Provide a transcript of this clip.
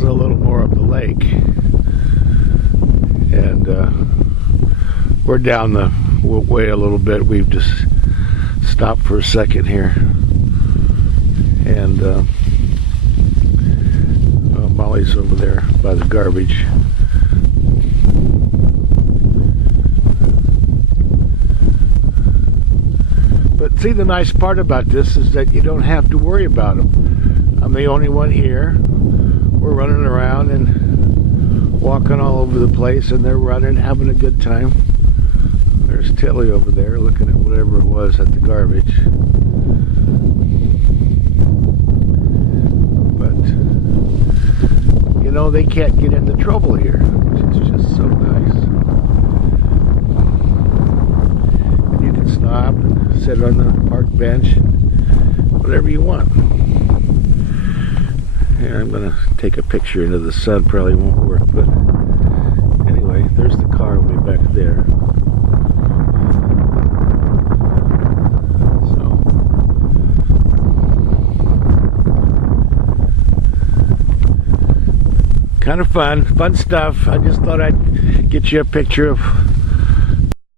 is a little more of the lake, and we're down the way a little bit. We've just stopped for a second here, and Molly's over there by the garbage. But see, the nice part about this is that you don't have to worry about them. I'm the only one here. We're running around and walking all over the place, and they're running, having a good time. There's Tilly over there looking at whatever it was at the garbage. But, you know, they can't get into trouble here, which is just so nice. And you can stop and sit on the park bench and whatever you want. Here, I'm going to take a picture into the sun. Probably won't work, but anyway, there's the car way back there. So, kind of fun stuff. I just thought I'd get you a picture of